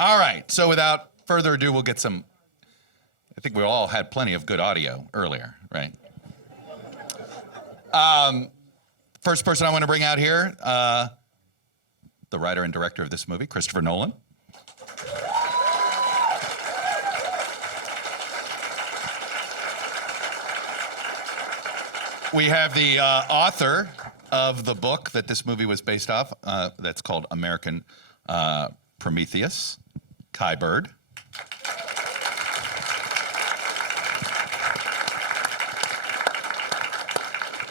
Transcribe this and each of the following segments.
All right, so without further ado, we'll get some, I think we all had plenty of good audio earlier, right? First person I want to bring out here, the writer and director of this movie, Christopher Nolan. We have the author of the book that this movie was based off, that's called American Prometheus, Kai Bird.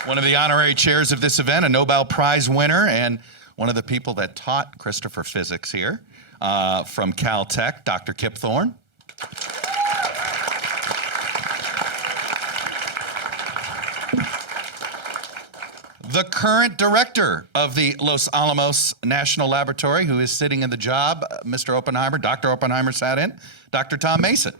One of the honorary chairs of this event, a Nobel Prize winner, and one of the people that taught Christopher physics here from Caltech, Dr. Kip Thorne. The current director of the Los Alamos National Laboratory, who is sitting in the job, Mr. Oppenheimer, Dr. Oppenheimer sat in, Dr. Tom Mason.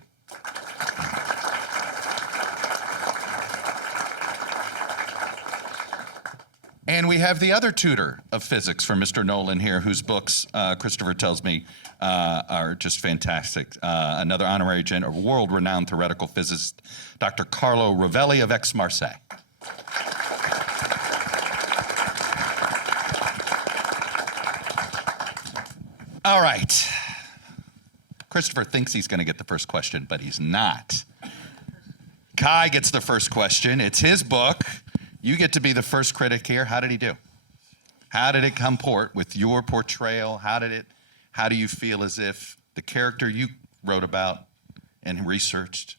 And we have the other tutor of physics for Mr. Nolan here, whose books, Christopher tells me, are just fantastic. Another honorary world-renowned theoretical physicist, Dr. Carlo Rovelli of Aix-Marseille. All right. Christopher thinks he's going to get the first question, but he's not. Kai gets the first question. It's his book. You get to be the first critic here. How did he do? How did it comport with your portrayal? How do you feel as if the character you wrote about and researched,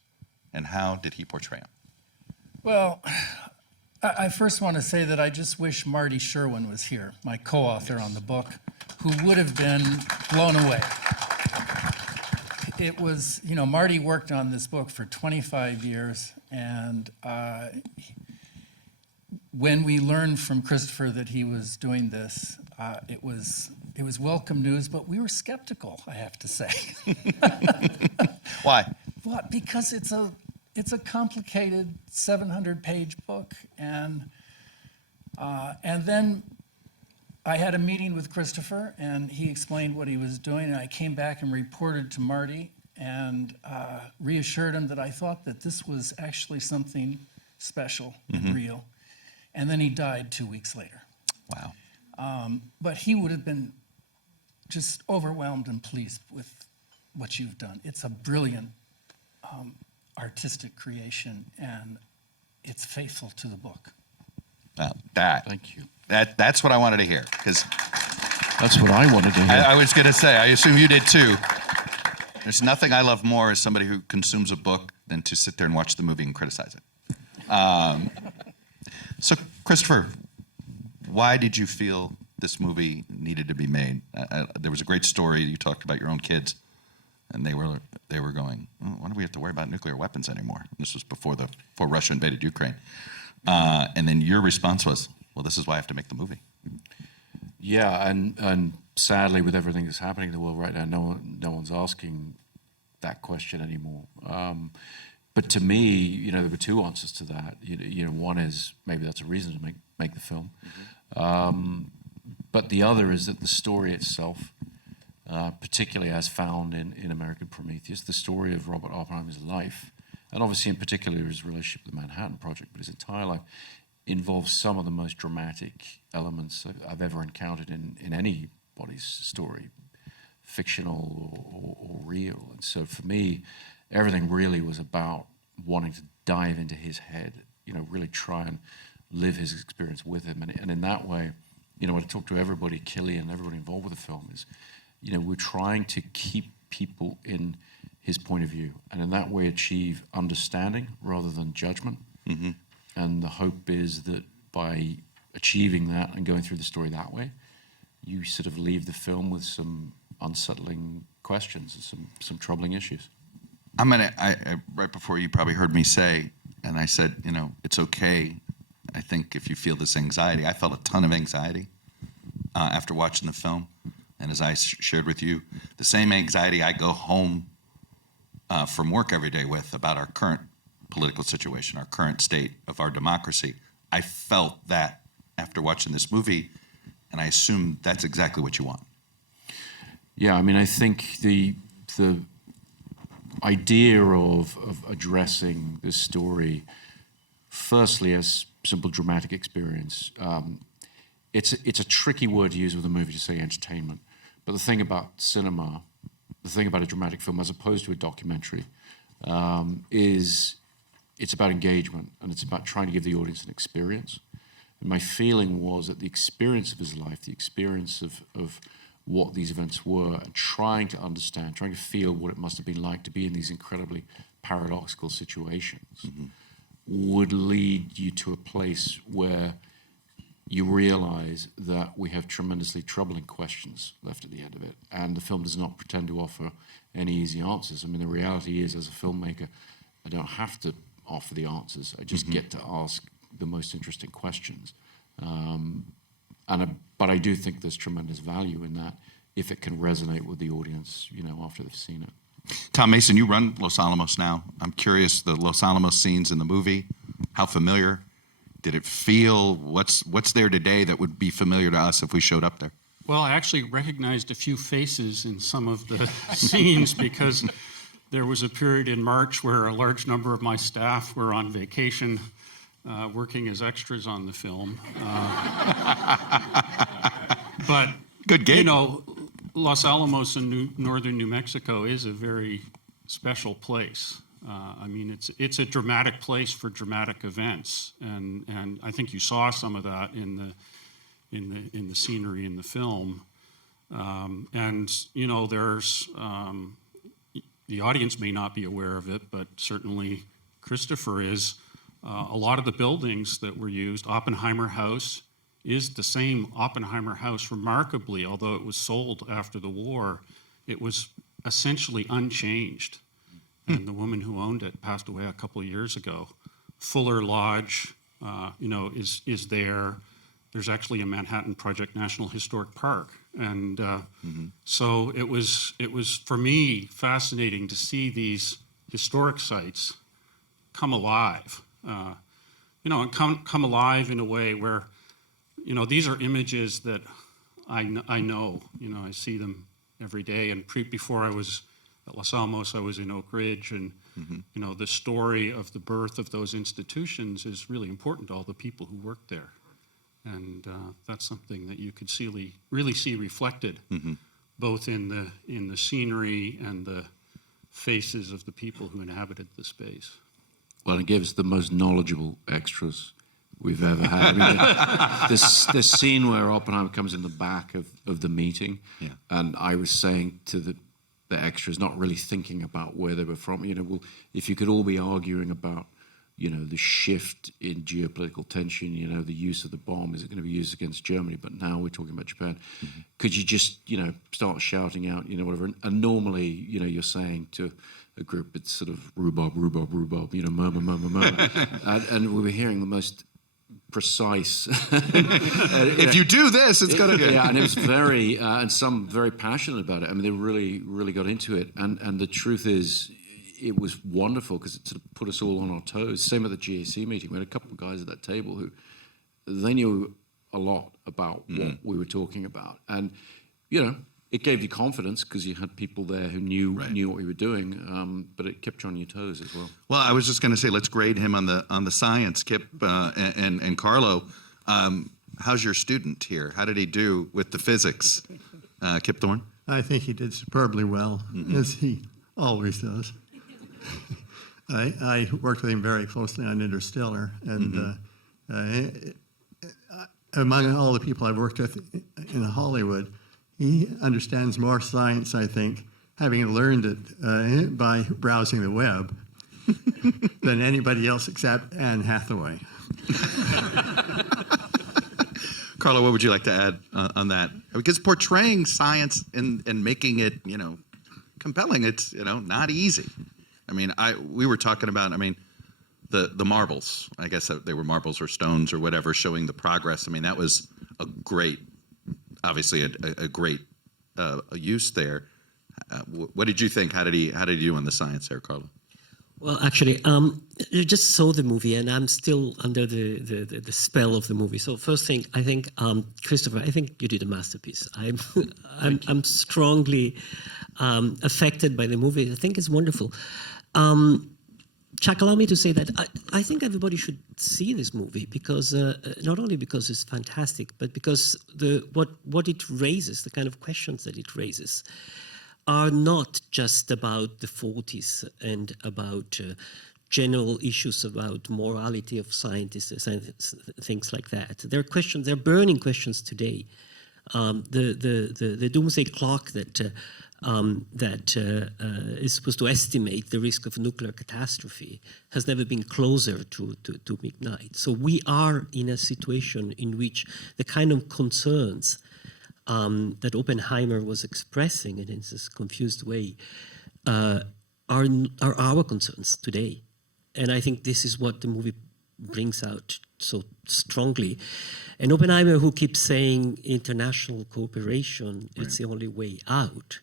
and how did he portray him? Well, I first want to say that I just wish Marty Sherwin was here, my co-author on the book, who would have been blown away. It was, Marty worked on this book for 25 years, and when we learned from Christopher that he was doing this, it was welcome news, but we were skeptical, I have to say. Why? Well, because it's a complicated 700-page book, and then I had a meeting with Christopher, and he explained what he was doing, and I came back and reported to Marty and reassured him that I thought that this was actually something special and real. And then he died 2 weeks later. Wow. But he would have been just overwhelmed and pleased with what you've done. It's a brilliant artistic creation, and it's faithful to the book. Well, Thank you. That's what I wanted to hear, because That's what I wanted to hear. I was going to say, I assume you did too. There's nothing I love more as somebody who consumes a book than to sit there and watch the movie and criticize it. So, Christopher, why did you feel this movie needed to be made? There was a great story. You talked about your own kids, and they were going, oh, why do we have to worry about nuclear weapons anymore? This was before Russia invaded Ukraine. And then your response was, well, this is why I have to make the movie. Yeah, and sadly, with everything that's happening in the world right now, no one's asking that question anymore. But to me, there were two answers to that. One is maybe that's a reason to make the film, but the other is that the story itself, particularly as found in American Prometheus, the story of Robert Oppenheimer's life, and obviously in particular his relationship with the Manhattan Project, but his entire life, involves some of the most dramatic elements I've ever encountered in anybody's story, fictional or real. And so for me, everything really was about wanting to dive into his head, really try and live his experience with him. And in that way, when I talk to everybody, Killian, everybody involved with the film, is, we're trying to keep people in his point of view, and in that way achieve understanding rather than judgment. Mm-hmm. And the hope is that by achieving that and going through the story that way, you sort of leave the film with some unsettling questions and some troubling issues. I right before you probably heard me say, and I said, it's okay. I think if you feel this anxiety, I felt a ton of anxiety after watching the film. And as I shared with you, the same anxiety I go home from work every day with about our current political situation, our current state of our democracy. I felt that after watching this movie, and I assume that's exactly what you want. Yeah, I mean, I think the idea of addressing this story, firstly, as simple dramatic experience, it's a tricky word to use with a movie to say entertainment. But the thing about cinema, the thing about a dramatic film as opposed to a documentary, is it's about engagement, and it's about trying to give the audience an experience. And my feeling was that the experience of his life, the experience of what these events were, and trying to understand, trying to feel what it must have been like to be in these incredibly paradoxical situations, would lead you to a place where you realize that we have tremendously troubling questions left at the end of it, and the film does not pretend to offer any easy answers. I mean, the reality is, as a filmmaker, I don't have to offer the answers. I just get to ask the most interesting questions. But I do think there's tremendous value in that if it can resonate with the audience, after they've seen it. Tom Mason, you run Los Alamos now. I'm curious, the Los Alamos scenes in the movie, how familiar did it feel? What's there today that would be familiar to us if we showed up there? Well, I actually recognized a few faces in some of the scenes because there was a period in March where a large number of my staff were on vacation working as extras on the film. But, good gig. Los Alamos in northern New Mexico is a very special place. I mean, it's a dramatic place for dramatic events, and I think you saw some of that in the scenery in the film. There's the audience may not be aware of it, but certainly Christopher is. A lot of the buildings that were used, Oppenheimer House, is the same Oppenheimer House. Remarkably, although it was sold after the war, it was essentially unchanged. And the woman who owned it passed away a couple of years ago. Fuller Lodge, is there. There's actually a Manhattan Project National Historic Park, and so it was for me fascinating to see these historic sites come alive, and come alive in a way where, these are images that I know, I see them every day. And before I was at Los Alamos, I was in Oak Ridge, and the story of the birth of those institutions is really important to all the people who worked there. And that's something that you could really see reflected, both in the scenery and the faces of the people who inhabited the space. Well, it gave us the most knowledgeable extras we've ever had. I mean, this scene where Oppenheimer comes in the back of the meeting, and I was saying to the extras, not really thinking about where they were from, well, if you could all be arguing about, the shift in geopolitical tension, the use of the bomb, is it going to be used against Germany? But now we're talking about Japan. Could you just, start shouting out, whatever? And normally, you're saying to a group, it's sort of rhubarb, murmur, murmur, murmur. And we were hearing the most precise. If you do this, it's going to get. Yeah, and it was very, and some very passionate about it. I mean, they really, really got into it. And the truth is, it was wonderful because it sort of put us all on our toes. Same at the GAC meeting. We had a couple of guys at that table who, they knew a lot about what we were talking about. And, it gave you confidence because you had people there who knew what we were doing, but it kept you on your toes as well. Well, I was just going to say, let's grade him on the science, Kip and Carlo. How's your student here? How did he do with the physics, Kip Thorne? I think he did superbly well, as he always does. I worked with him very closely on Interstellar, and among all the people I've worked with in Hollywood, he understands more science, I think, having learned it by browsing the web, than anybody else except Anne Hathaway. Carlo, what would you like to add on that? Because portraying science and making it, compelling, it's, not easy. I mean, we were talking about, the marbles. I guess they were marbles or stones or whatever, showing the progress. I mean, that was obviously a great use there. What did you think? How did he do on the science there, Carlo? Well, actually, I just saw the movie, and I'm still under the spell of the movie. So first thing, I think, Christopher, I think you did a masterpiece. I'm strongly affected by the movie. I think it's wonderful. Chuck, allow me to say that I think everybody should see this movie because not only because it's fantastic, but because what it raises, the kind of questions that it raises, are not just about the 40s and about general issues about morality of scientists, things like that. They're questions, they're burning questions today. The doomsday clock that is supposed to estimate the risk of nuclear catastrophe has never been closer to midnight. So we are in a situation in which the kind of concerns that Oppenheimer was expressing in this confused way are our concerns today. And I think this is what the movie brings out so strongly. And Oppenheimer, who keeps saying international cooperation, it's the only way out,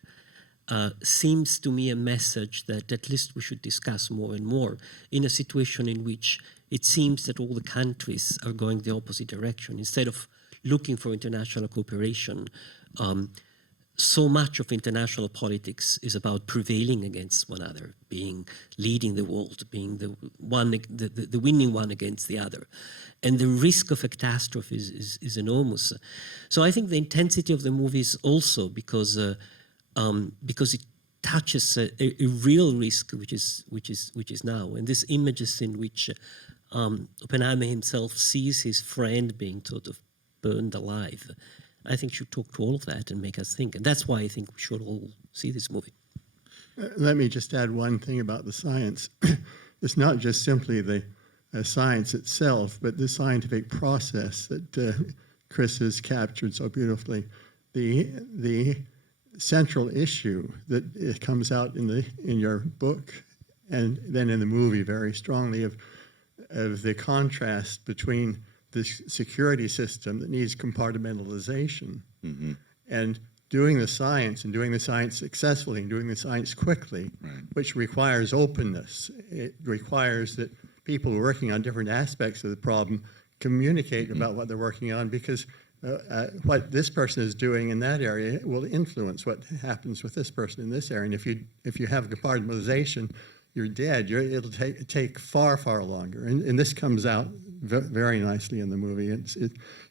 seems to me a message that at least we should discuss more and more in a situation in which it seems that all the countries are going the opposite direction. Instead of looking for international cooperation, so much of international politics is about prevailing against one another, leading the world, being the winning one against the other. And the risk of a catastrophe is enormous. So I think the intensity of the movie is also because it touches a real risk, which is now. And these images in which Oppenheimer himself sees his friend being sort of burned alive, I think should talk to all of that and make us think. And that's why I think we should all see this movie. Let me just add one thing about the science. It's not just simply the science itself, but the scientific process that Chris has captured so beautifully. The central issue that it comes out in your book and then in the movie very strongly of the contrast between the security system that needs compartmentalization and doing the science and doing the science successfully and doing the science quickly, which requires openness. It requires that people working on different aspects of the problem communicate about what they're working on, because what this person is doing in that area will influence what happens with this person in this area. And if you have compartmentalization, you're dead. It'll take far, far longer. And this comes out very nicely in the movie. And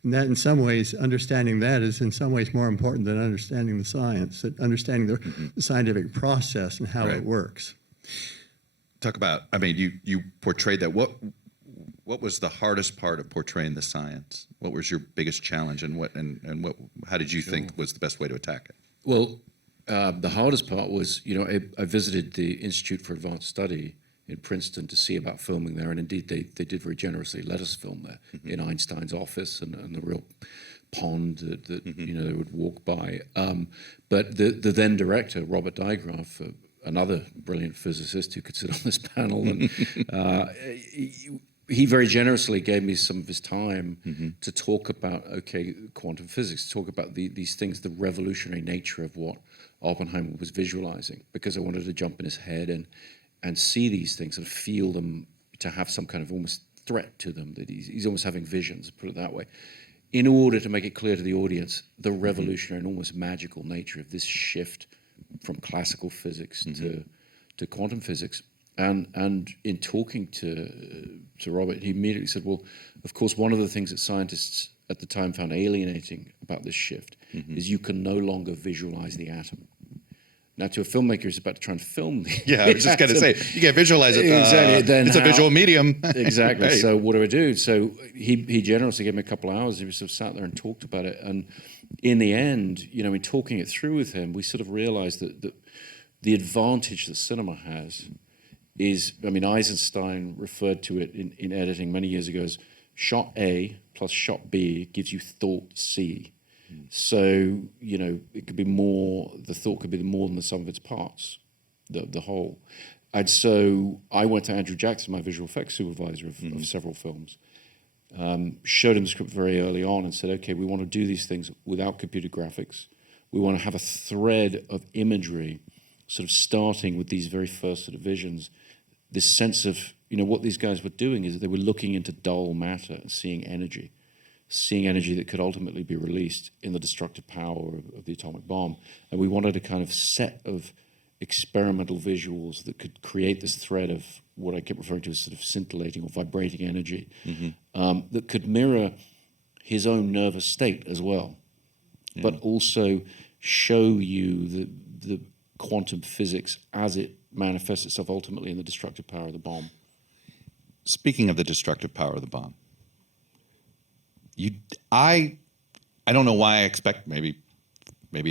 that, in some ways, understanding that is in some ways more important than understanding the science, understanding the scientific process and how it works. Talk about, I mean, you portrayed that. What was the hardest part of portraying the science? What was your biggest challenge, and how did you think was the best way to attack it? Well, the hardest part was, I visited the Institute for Advanced Study in Princeton to see about filming there, and indeed they did very generously let us film there in Einstein's office and the real pond that they would walk by. But the then director, Robert Digraph, another brilliant physicist who could sit on this panel, and he very generously gave me some of his time to talk about, quantum physics, to talk about these things, the revolutionary nature of what Oppenheimer was visualizing, because I wanted to jump in his head and see these things and feel them, to have some kind of almost threat to them, that he's almost having visions, put it that way, in order to make it clear to the audience the revolutionary and almost magical nature of this shift from classical physics to quantum physics. And in talking to Robert, he immediately said, well, of course, one of the things that scientists at the time found alienating about this shift is you can no longer visualize the atom. Now, to a filmmaker who's about to try and film the I was just going to say, you can't visualize it. Exactly. Then it's a visual medium. Exactly. Right. So what do I do? So he generously gave me a couple of hours. He sort of sat there and talked about it. And in the end, in talking it through with him, we sort of realized that the advantage that cinema has is, Eisenstein referred to it in editing many years ago as shot A plus shot B gives you thought C. So, it could be more, the thought could be more than the sum of its parts, the whole. And so I went to Andrew Jackson, my visual effects supervisor of several films, showed him the script very early on and said, okay, we want to do these things without computer graphics. We want to have a thread of imagery, sort of starting with these very first sort of visions, this sense of, what these guys were doing is they were looking into dull matter and seeing energy that could ultimately be released in the destructive power of the atomic bomb. And we wanted a kind of set of experimental visuals that could create this thread of what I kept referring to as sort of scintillating or vibrating energy, that could mirror his own nervous state as well, but also show you the quantum physics as it manifests itself ultimately in the destructive power of the bomb. Speaking of the destructive power of the bomb, I don't know why I expect, maybe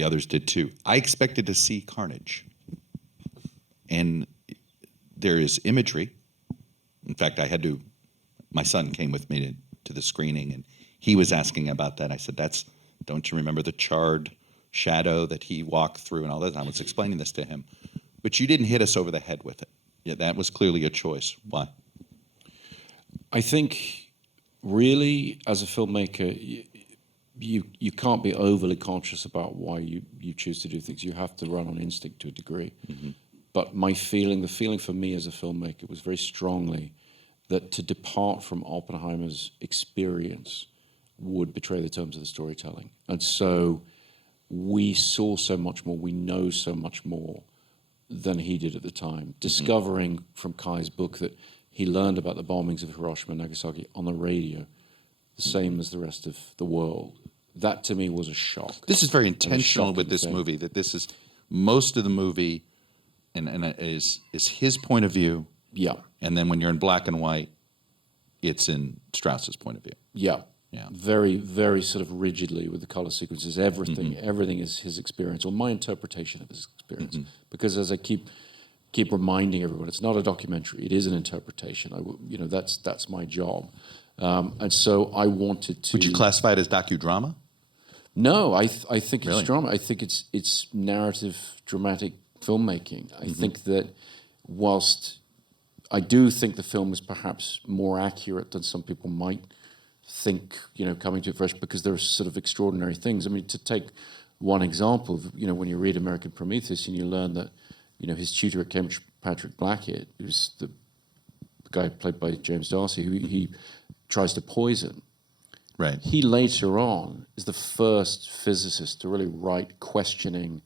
others did too. I expected to see carnage. And there is imagery. In fact, my son came with me to the screening, and he was asking about that. I said, don't you remember the charred shadow that he walked through and all that? And I was explaining this to him. But you didn't hit us over the head with it. Yeah, that was clearly a choice. Why? I think really, as a filmmaker, you can't be overly conscious about why you choose to do things. You have to run on instinct to a degree. But the feeling for me as a filmmaker was very strongly that to depart from Oppenheimer's experience would betray the terms of the storytelling. And so we saw so much more, we know so much more than he did at the time. Discovering from Kai's book that he learned about the bombings of Hiroshima and Nagasaki on the radio, the same as the rest of the world. That to me was a shock. This is very intentional with shocking this thing. movie, that this is most of the movie and is his point of view. Yeah. And then when you're in black and white, it's in Strauss's point of view. Yeah. Yeah. Very, very sort of rigidly with the color sequences. Everything is his experience or my interpretation of his experience. Because as I keep reminding everyone, it's not a documentary. It is an interpretation. That's my job. And so I wanted to. Would you classify it as docudrama? No, I think Really? it's drama. I think it's narrative, dramatic filmmaking. I think that whilst I do think the film is perhaps more accurate than some people might think, coming to it fresh, because there are sort of extraordinary things. I mean, to take one example, when you read American Prometheus and you learn that, his tutor at Cambridge, Patrick Blackett, who's the guy played by James Darcy, who he tries to poison. Right. He later on is the first physicist to really write questioning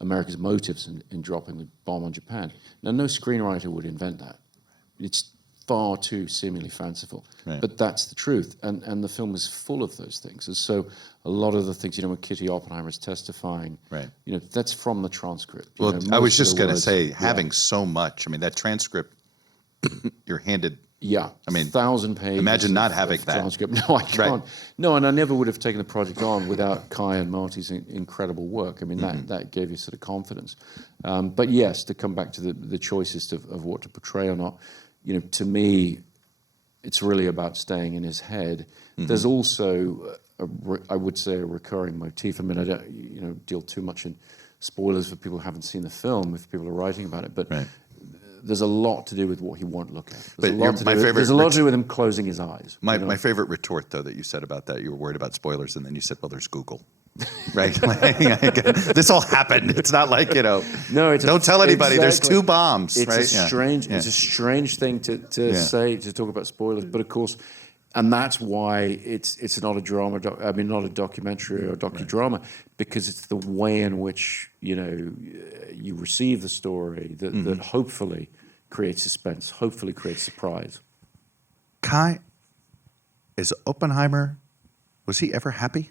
America's motives in dropping the bomb on Japan. Now, no screenwriter would invent that. It's far too seemingly fanciful. Right. But that's the truth. And the film is full of those things. And so a lot of the things, when Kitty Oppenheimer is testifying, Right. That's from the transcript. Well, I was just going to say, yeah. having so much, that transcript, you're handed. Yeah, I mean, 1,000 pages. imagine not of having that. transcript. No, I can't. Right. No, and I never would have taken the project on without Kai and Marty's incredible work. I mean, that gave you sort of confidence. But yes, to come back to the choices of what to portray or not, to me, it's really about staying in his head. There's also, I would say, a recurring motif. I mean, I don't, deal too much in spoilers for people who haven't seen the film, if people are writing about it, but. Right. There's a lot to do with what he won't look at. But There's a lot to do with him closing his eyes. My favorite retort, though, that you said about that, you were worried about spoilers, and then you said, well, there's Google. Right? This all happened. It's not like, No, don't tell anybody. There's exactly. 2 bombs. It's right? a strange. Yeah. It's a strange thing to say, to talk about spoilers. But of course, and that's why it's not a drama. Not a documentary or a docudrama, because it's the way in which you receive the story that hopefully creates suspense, hopefully creates surprise. Kai, is Oppenheimer, was he ever happy?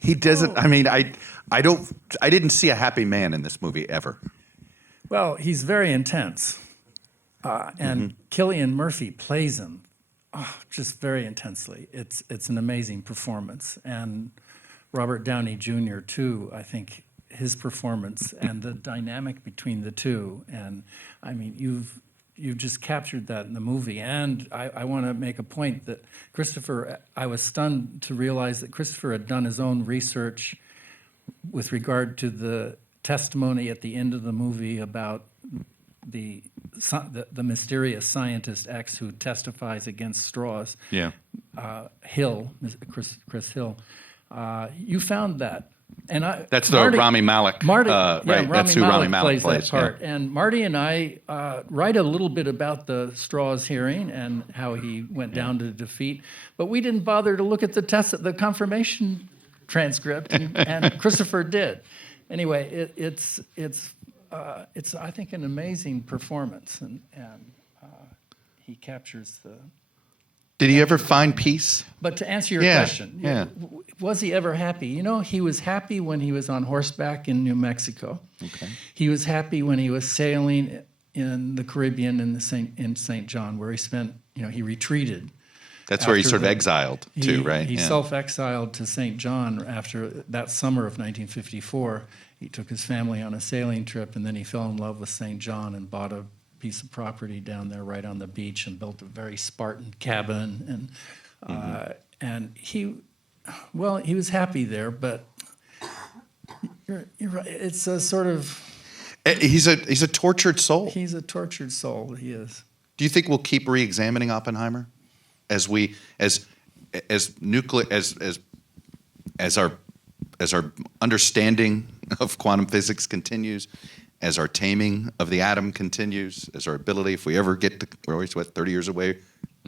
He doesn't. I didn't see a happy man in this movie ever. Well, he's very intense. And Cillian Murphy plays him just very intensely. It's an amazing performance. And Robert Downey Jr., too, I think his performance and the dynamic between the two. And you've just captured that in the movie. And I want to make a point that I was stunned to realize that Christopher had done his own research with regard to the testimony at the end of the movie about the mysterious scientist X who testifies against Strauss. Yeah. Hill, Chris Hill. You found that And I, That's the Rami Malek, Marty, right? yeah, That's who Rami Malek Malek plays that plays, yeah. part. And Marty and I write a little bit about the Strauss hearing and how he went down to defeat, but we didn't bother to look at the confirmation transcript, and Christopher did. Anyway, it's I think an amazing performance, and he captures the. Did he ever find peace? But to answer your Yeah, question, yeah. Was he ever happy? You know, he was happy when he was on horseback in New Mexico. Okay. He was happy when he was sailing in the Caribbean in St. John, where he spent, he retreated. That's where he After sort of the- exiled too, right? He Yeah. self-exiled to St. John after that summer of 1954. He took his family on a sailing trip, and then he fell in love with St. John and bought a piece of property down there right on the beach and built a very Spartan cabin. And he was happy there, but you're right. It's a sort of, He's a tortured soul. he's a tortured soul. He is. Do you think we'll keep re-examining Oppenheimer as our understanding of quantum physics continues, as our taming of the atom continues, as our ability, if we ever get to, we're always 30 years away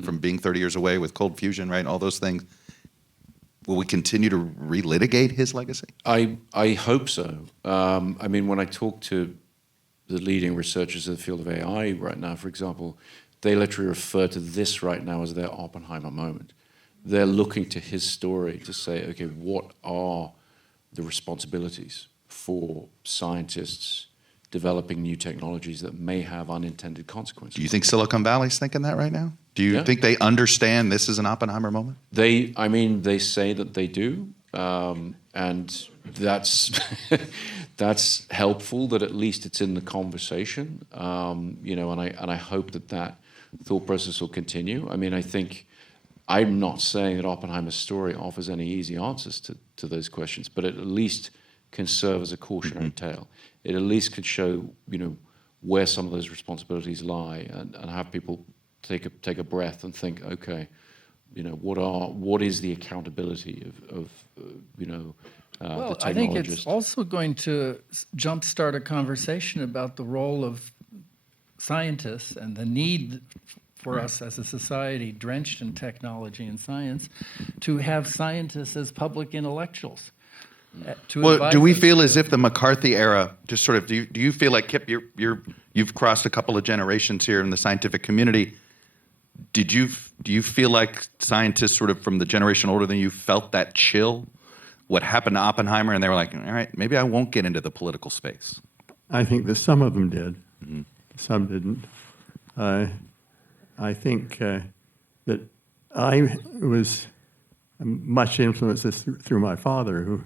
from being 30 years away with cold fusion, right? All those things. Will we continue to relitigate his legacy? I hope so. I mean, when I talk to the leading researchers in the field of AI right now, for example, they literally refer to this right now as their Oppenheimer moment. They're looking to his story to say, okay, what are the responsibilities for scientists developing new technologies that may have unintended consequences? Do you think Silicon Valley's thinking that right now? Do you Yeah. think they understand this is an Oppenheimer moment? They say that they do, and that's that's helpful. That at least it's in the conversation, and I hope that thought process will continue. I mean, I think I'm not saying that Oppenheimer's story offers any easy answers to those questions, but it at least can serve as a cautionary tale. It at least could show, where some of those responsibilities lie, and have people take a breath and think, okay, what is the accountability of the Well, I think it's technologist? also going to jumpstart a conversation about the role of scientists and the need for us as a society drenched in technology and science to have scientists as public intellectuals. To Well, advise do we us. feel as if the McCarthy era just sort of, do you feel like, Kip, you've crossed a couple of generations here in the scientific community. Do you feel like scientists sort of from the generation older than you felt that chill? What happened to Oppenheimer, and they were like, all right, maybe I won't get into the political space. I think that some of them did, some didn't. I think that I was much influenced through my father, who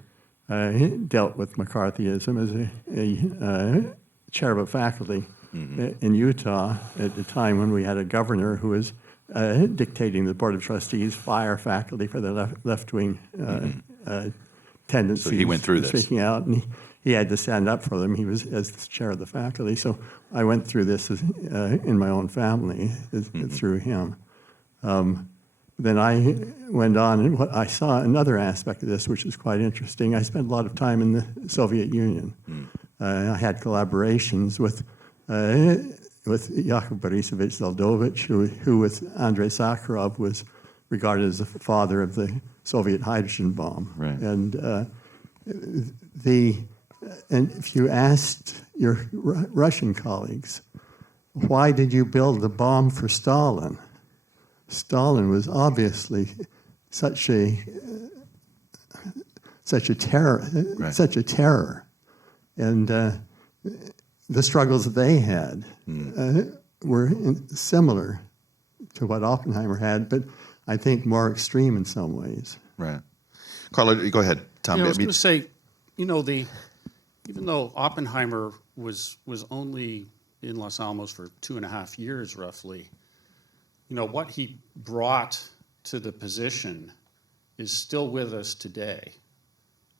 dealt with McCarthyism as a chair of a faculty in Utah at the time when we had a governor who was dictating the Board of Trustees fire faculty for the left-wing tendencies. So he went through this. Speaking out, and he had to stand up for them. He was as the chair of the faculty. So I went through this in my own family through him. Then I went on, and I saw another aspect of this, which is quite interesting. I spent a lot of time in the Soviet Union. I had collaborations with Yakov Borisovich Zeldovich, who with Andrei Sakharov was regarded as the father of the Soviet hydrogen bomb. Right. And if you asked your Russian colleagues, why did you build the bomb for Stalin? Stalin was obviously such a terror, and the struggles that they had were similar to what Oppenheimer had, but I think more extreme in some ways. Right. Carlo, go ahead. Tom. I was going to say, even though Oppenheimer was only in Los Alamos for 2.5 years, roughly, what he brought to the position is still with us today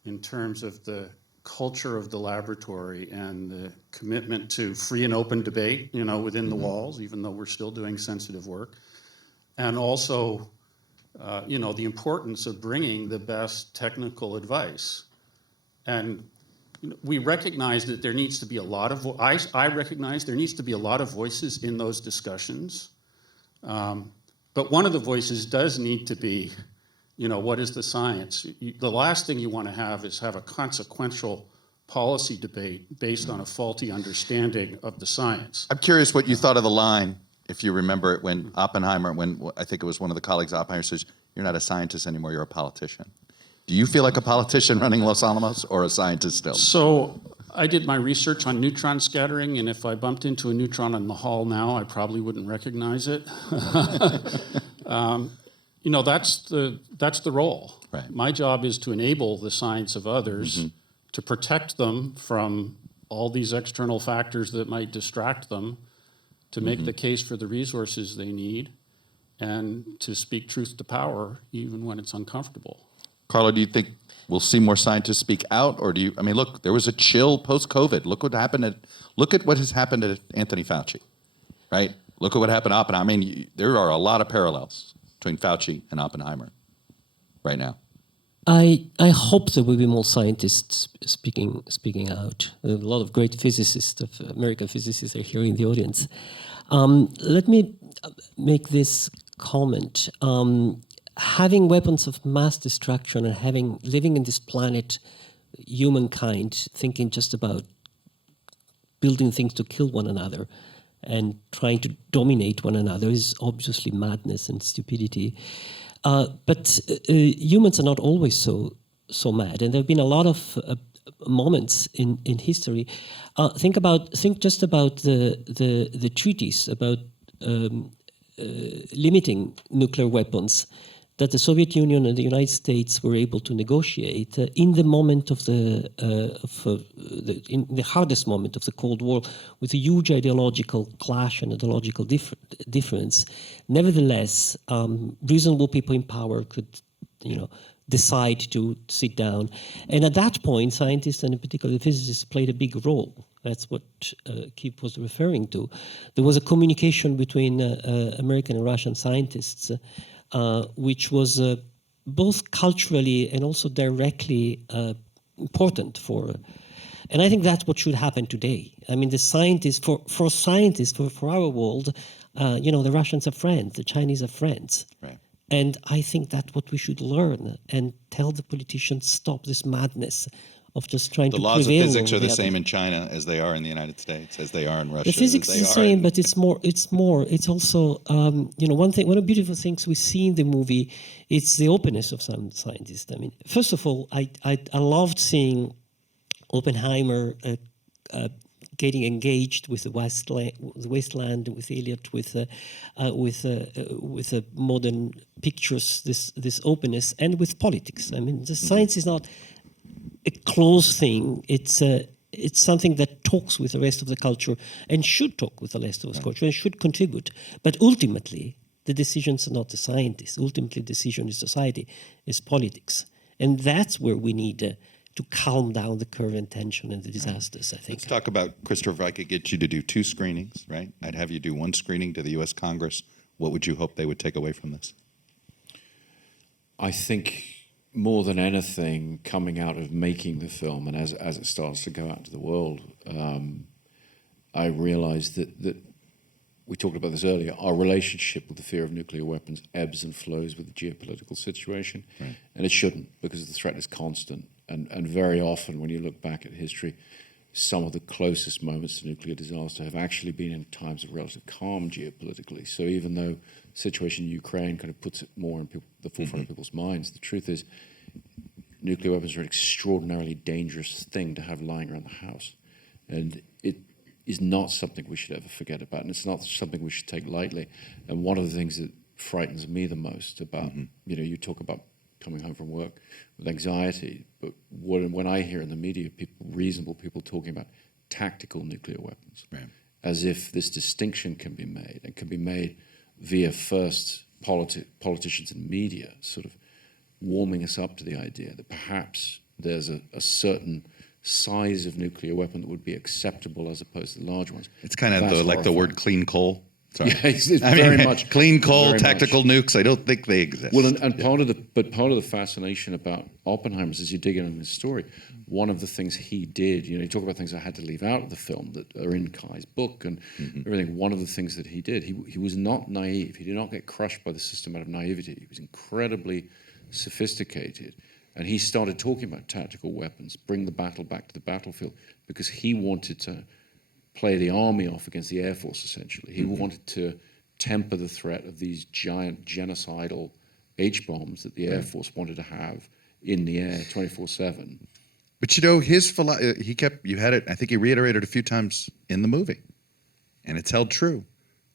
in terms of the culture of the laboratory and the commitment to free and open debate, within the walls, even though we're still doing sensitive work. And also, the importance of bringing the best technical advice And we recognize that there needs to be a lot of, I recognize there needs to be a lot of voices in those discussions. But one of the voices does need to be, what is the science? The last thing you want to have is have a consequential policy debate based on a faulty understanding of the science. I'm curious what you thought of the line, if you remember it, when Oppenheimer, when I think it was one of the colleagues, Oppenheimer says, "You're not a scientist anymore, you're a politician." Do you feel like a politician running Los Alamos or a scientist still? So I did my research on neutron scattering, and if I bumped into a neutron in the hall now, I probably wouldn't recognize it. That's the role. Right. My job is to enable the science of others, to protect them from all these external factors that might distract them, to make the case for the resources they need, and to speak truth to power even when it's uncomfortable. Carlo, do you think we'll see more scientists speak out, or do you? I mean, look, there was a chill post-COVID. Look what has happened to Anthony Fauci, right? Look at what happened to Oppenheimer. I mean, there are a lot of parallels between Fauci and Oppenheimer right now. I hope there will be more scientists speaking out. A lot of great physicists, American physicists, are here in the audience. Let me make this comment. Having weapons of mass destruction and living in this planet, humankind, thinking just about building things to kill one another and trying to dominate one another is obviously madness and stupidity. But humans are not always so mad, and there have been a lot of moments in history. Think just about the treaties about limiting nuclear weapons that the Soviet Union and the United States were able to negotiate in the moment of in the hardest moment of the Cold War, with a huge ideological clash and ideological difference. Nevertheless, reasonable people in power could, decide to sit down, and at that point, scientists and in particular physicists played a big role. That's what Kip was referring to. There was a communication between American and Russian scientists, which was both culturally and also directly important for. And I think that's what should happen today. I mean, the scientists, for scientists, for our world, the Russians are friends, the Chinese are friends. Right. And I think that's what we should learn and tell the politicians, stop this madness of just trying to prevail. The laws of physics are the over same in China as they are in the United States, as they are in Russia. The physics is the same, but it's more. It's also, one of the beautiful things we see in the movie, it's the openness of some scientists. I mean, first of all, I loved seeing Oppenheimer getting engaged with the wasteland, with Eliot, with modern pictures, this openness, and with politics. I mean, the science is not a closed thing. It's something that talks with the rest of the culture and should talk with the rest of the culture and should contribute. But ultimately, the decisions are not the scientists. Ultimately, the decision is society, is politics. And that's where we need to calm down the current tension and the disasters, I think. Let's talk about, Christopher, if I could get you to do 2 screenings, right? I'd have you do 1 screening to the U.S. Congress. What would you hope they would take away from this? I think more than anything, coming out of making the film and as it starts to go out to the world, I realized that we talked about this earlier, our relationship with the fear of nuclear weapons ebbs and flows with the geopolitical situation. Right. And it shouldn't, because the threat is constant. And very often, when you look back at history, some of the closest moments to nuclear disaster have actually been in times of relative calm geopolitically. So even though the situation in Ukraine kind of puts it more in the forefront of people's minds, the truth is nuclear weapons are an extraordinarily dangerous thing to have lying around the house. And it is not something we should ever forget about, and it's not something we should take lightly. And one of the things that frightens me the most about, you talk about coming home from work with anxiety, but when I hear in the media reasonable people talking about tactical nuclear weapons, right, as if this distinction can be made, and can be made via first politicians and media sort of warming us up to the idea that perhaps there's a certain size of nuclear weapon that would be acceptable as opposed to the large ones. It's kind of like the word clean coal. Sorry. Yeah, it's very much clean coal, very tactical nukes. I don't think they exist. Well, and part of the fascination about Oppenheimer is, as you dig into his story, one of the things he did, you talk about things I had to leave out of the film that are in Kai's book and everything. One of the things that he did, he was not naive. He did not get crushed by the system out of naivety. He was incredibly sophisticated. And he started talking about tactical weapons, bring the battle back to the battlefield, because he wanted to play the army off against the Air Force, essentially. He wanted to temper the threat of these giant genocidal H-bombs that the Air Force wanted to have in the air 24/7. But he kept, you had it, I think he reiterated a few times in the movie. And it's held true,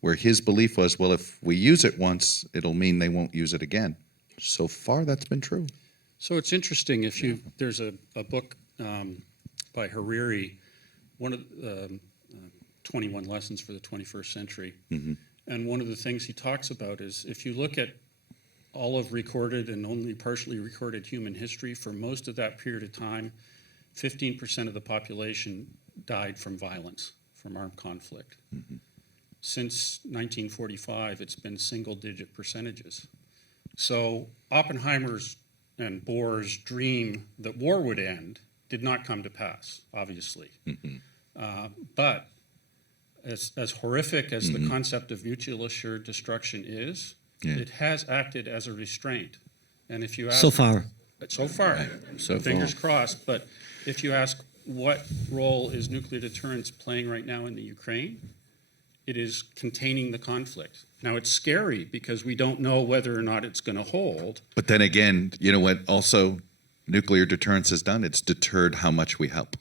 where his belief was, well, if we use it once, it'll mean they won't use it again. So far, that's been true. So it's interesting, there's a book by Hariri, one of 21 Lessons for the 21st Century. And one of the things he talks about is, if you look at all of recorded and only partially recorded human history, for most of that period of time, 15% of the population died from violence, from armed conflict. Since 1945, it's been single-digit percentages. So Oppenheimer's and Bohr's dream that war would end did not come to pass, obviously. But as horrific as the concept of mutual assured destruction is, it has acted as a restraint. And if you ask, So far. Fingers crossed. But if you ask, what role is nuclear deterrence playing right now in the Ukraine? It is containing the conflict. Now, it's scary because we don't know whether or not it's going to hold. But then again, you know what also nuclear deterrence has done? It's deterred how much we help.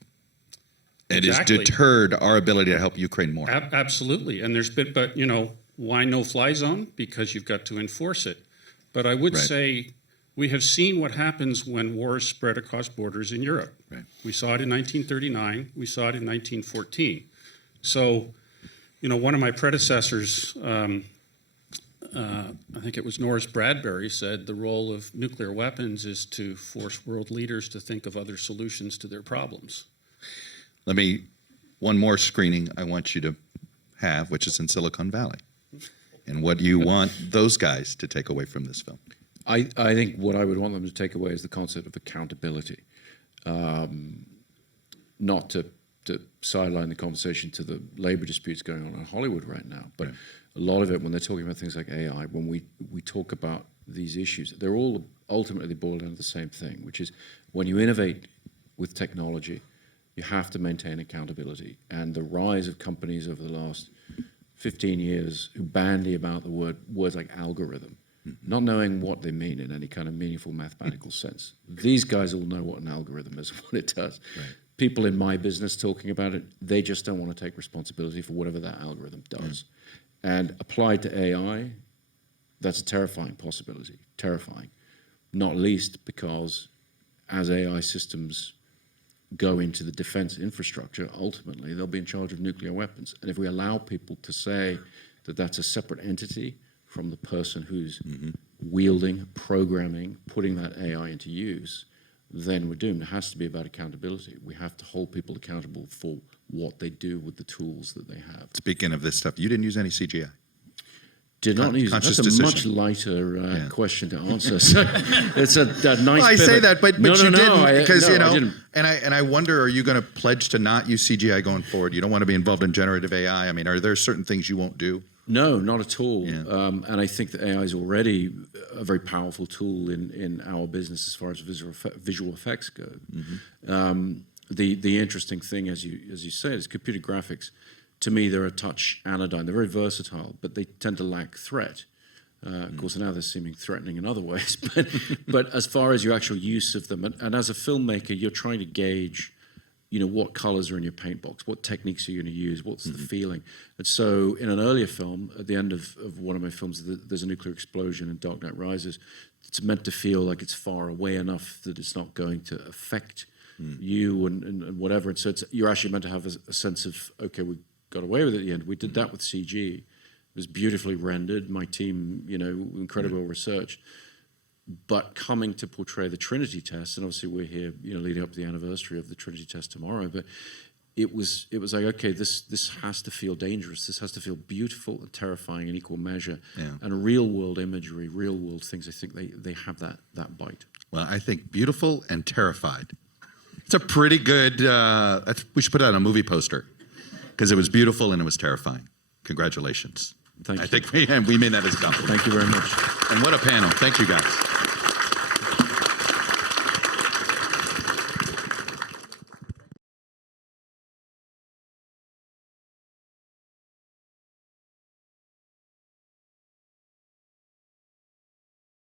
It has deterred our ability to help Ukraine more. Absolutely. And but why no fly zone? Because you've got to enforce it. But I would say we have seen what happens when wars spread across borders in Europe. We saw it in 1939. We saw it in 1914. So, one of my predecessors, I think it was Norris Bradbury, said the role of nuclear weapons is to force world leaders to think of other solutions to their problems. One more screening I want you to have, which is in Silicon Valley. And what do you want those guys to take away from this film? I think what I would want them to take away is the concept of accountability. Not to sideline the conversation to the labor disputes going on in Hollywood right now, but a lot of it, when they're talking about things like AI, when we talk about these issues, they're all ultimately boiled down to the same thing, which is when you innovate with technology, you have to maintain accountability. And the rise of companies over the last 15 years who bandy about the words like algorithm, not knowing what they mean in any kind of meaningful mathematical sense. These guys all know what an algorithm is and what it does. People in my business talking about it, they just don't want to take responsibility for whatever that algorithm does. And applied to AI, that's a terrifying possibility, terrifying. Not least because as AI systems go into the defense infrastructure, ultimately they'll be in charge of nuclear weapons. And if we allow people to say that that's a separate entity from the person who's wielding, programming, putting that AI into use, then we're doomed. It has to be about accountability. We have to hold people accountable for what they do with the tools that they have. Speaking of this stuff, you didn't use any CGI. Did not use. That's decision. A much lighter question to answer. So it's a nice. Well, I say that, but you didn't because I didn't. And I wonder, are you going to pledge to not use CGI going forward? You don't want to be involved in generative AI. I mean, are there certain things you won't do? No, not at all. Yeah. And I think that AI is already a very powerful tool in our business as far as visual effects go. The interesting thing, as you said, is computer graphics. To me, they're a touch anodyne. They're very versatile, but they tend to lack threat. Of course, now they're seeming threatening in other ways. But as far as your actual use of them, and as a filmmaker, you're trying to gauge, what colors are in your paint box, what techniques are you going to use, what's the feeling. And so in an earlier film, at the end of one of my films, there's a nuclear explosion in Dark Knight Rises. It's meant to feel like it's far away enough that it's not going to affect you and whatever. And so you're actually meant to have a sense of, okay, we got away with it at the end. We did that with CG. It was beautifully rendered. My team, incredibly well researched. But coming to portray the Trinity test, and obviously we're here, leading up to the anniversary of the Trinity test tomorrow, but it was like, okay, this has to feel dangerous. This has to feel beautiful and terrifying in equal measure. Yeah. And real world imagery, real world things, I think they have that bite. Well, I think beautiful and terrified. It's a pretty good, we should put that on a movie poster because it was beautiful and it was terrifying. Congratulations. Thank you. I think we made that as a compliment. Thank you very much. And what a panel. Thank you, guys.